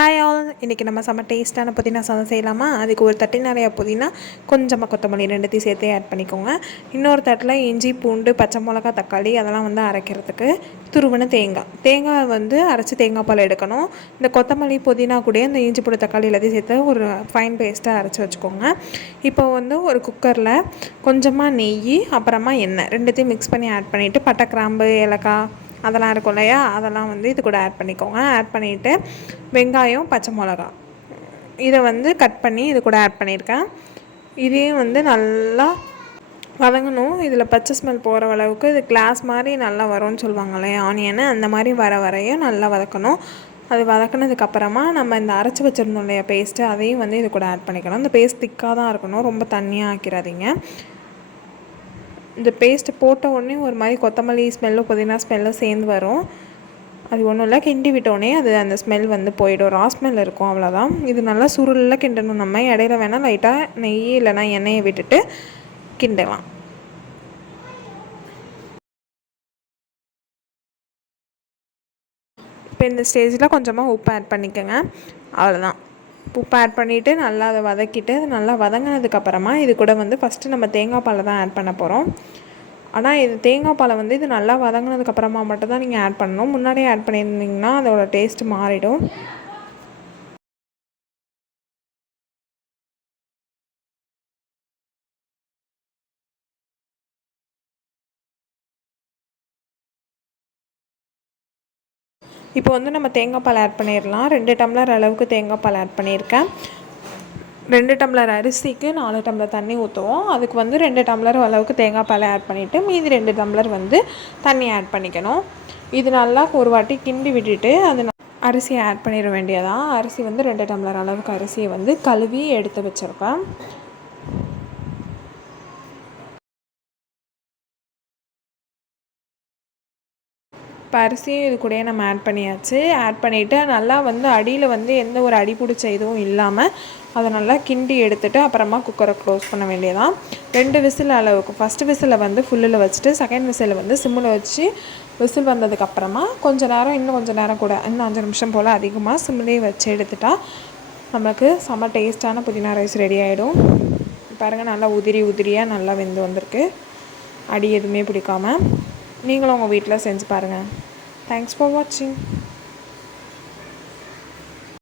Hi all இன்றைக்கி நம்ம செம்ம டேஸ்ட்டான புதினா சாதம் செய்யலாமா? அதுக்கு ஒரு தட்டி நிறையா புதினா கொஞ்சமாக கொத்தமல்லி ரெண்டுத்தையும் சேர்த்தே ஆட் பண்ணிக்கோங்க. இன்னொரு தட்டில் இஞ்சி பூண்டு பச்சை மிளகா தக்காளி அதெல்லாம் வந்து அரைக்கிறதுக்கு துருவன தேங்காய். தேங்காய் வந்து அரைச்சி தேங்காய் பால் எடுக்கணும். இந்த கொத்தமல்லி புதினா கூட இந்த இஞ்சி பூண்டு தக்காளி எல்லாத்தையும் சேர்த்து ஒரு ஃபைன் பேஸ்ட்டாக அரைச்சி வச்சுக்கோங்க. இப்போ வந்து ஒரு குக்கரில் கொஞ்சமாக நெய் அப்புறமா எண்ணெய். ரெண்டுத்தையும் மிக்ஸ் பண்ணி ஆட் பண்ணிவிட்டு பட்டை கிராம்பு ஏலக்காய் அதெல்லாம் இருக்கும் இல்லையா? அதெல்லாம் வந்து இது கூட ஆட் பண்ணிக்கோங்க. ஆட் பண்ணிவிட்டு வெங்காயம் பச்சை மிளகா. இதை வந்து கட் பண்ணி இது கூட ஆட் பண்ணியிருக்கேன். இதையும் வந்து நல்லா வதங்கணும். இதில் பச்சை ஸ்மெல் போகிற அளவுக்கு இது கிளாஸ் மாதிரி நல்லா வரும்னு சொல்லுவாங்க இல்லையா? ஆனியனு அந்த மாதிரி வர வரையும் நல்லா வதக்கணும். அது வதக்கினதுக்கப்புறமா நம்ம இந்த அரைச்சி வச்சுருந்தோம் இல்லையா பேஸ்ட்டு அதையும் வந்து இது கூட ஆட் பண்ணிக்கணும் இந்த பேஸ்ட் திக்காக தான் இருக்கணும். ரொம்ப தண்ணியாக ஆக்கிறாதீங்க இந்த பேஸ்ட்டு போட்ட உடனே ஒரு மாதிரி கொத்தமல்லி ஸ்மெல்லும் புதினா ஸ்மெல்லும் சேர்ந்து வரும். அது ஒன்றும் இல்லை கிண்டி விட்டோடனே அது அந்த ஸ்மெல் வந்து போயிடும். ரா ஸ்மெல் இருக்கும் அவ்வளோதான் இது நல்லா சுருளில் கிண்டணும். நம்ம இடையில வேணால் லைட்டாக நெய் இல்லைனா எண்ணெயை விட்டுட்டு கிண்டலாம். இப்போ இந்த ஸ்டேஜில் கொஞ்சமாக உப்பு ஆட் பண்ணிக்கோங்க. அவ்வளோதான் உப்பு ஆட் பண்ணிவிட்டு நல்லா அதை வதக்கிட்டு அது நல்லா வதங்கினதுக்கப்புறமா இது கூட வந்து ஃபஸ்ட்டு நம்ம தேங்காய் பாலை தான் ஆட் பண்ண போகிறோம் ஆனால் இது தேங்காய் பாலை வந்து இது நல்லா வதங்கினதுக்கப்புறமா மட்டும் தான் நீங்கள் ஆட் பண்ணணும். முன்னாடியே ஆட் பண்ணியிருந்தீங்கன்னா அதோட டேஸ்ட் மாறிடும். இப்போ வந்து நம்ம தேங்காய் பால் ஆட் பண்ணிடலாம். ரெண்டு டம்ளர் அளவுக்கு தேங்காய் பால் ஆட் பண்ணியிருக்கேன். ரெண்டு டம்ளர் அரிசிக்கு நாலு டம்ளர் தண்ணி ஊற்றுவோம் அதுக்கு வந்து ரெண்டு டம்ளர் அளவுக்கு தேங்காய் பால் ஆட் பண்ணிவிட்டு மீதி ரெண்டு டம்ளர் வந்து தண்ணி ஆட் பண்ணிக்கணும். இது நல்லா ஒரு வாட்டி கிண்டி விட்டுட்டு அது அரிசியை ஆட் பண்ணிட வேண்டியதான் அரிசி வந்து ரெண்டு டம்ளர் அளவுக்கு அரிசியை வந்து கழுவி எடுத்து வச்சுருப்பேன் இப்போ அரிசியும் இது கூடயே நம்ம ஆட் பண்ணியாச்சு. ஆட் பண்ணிவிட்டு நல்லா வந்து அடியில் வந்து எந்த ஒரு அடி பிடிச்ச இதுவும் இல்லாமல் அதை நல்லா கிண்டி எடுத்துகிட்டு அப்புறமா குக்கரை க்ளோஸ் பண்ண வேண்டியதான் ரெண்டு விசில் அளவுக்கு ஃபஸ்ட்டு விசிலை வந்து ஃபுல்லில் வச்சுட்டு செகண்ட் விசிலை வந்து சிம்மில் வச்சு விசில் வந்ததுக்கப்புறமா கொஞ்சம் நேரம் இன்னும் கொஞ்சம் நேரம் கூட இன்னும் அஞ்சு நிமிஷம் போல் அதிகமாக சிம்லேயே வச்சு எடுத்துட்டா நமக்கு செம்ம டேஸ்ட்டான புதினா ரைஸ் ரெடி ஆகிடும் பாருங்கள் நல்லா உதிரி உதிரியாக நல்லா வெந்து வந்திருக்கு. அடி எதுவுமே பிடிக்காமல் நீங்களும் உங்கள் வீட்டில் செஞ்சு பாருங்கள் தேங்க்ஸ் ஃபார் வாட்சிங்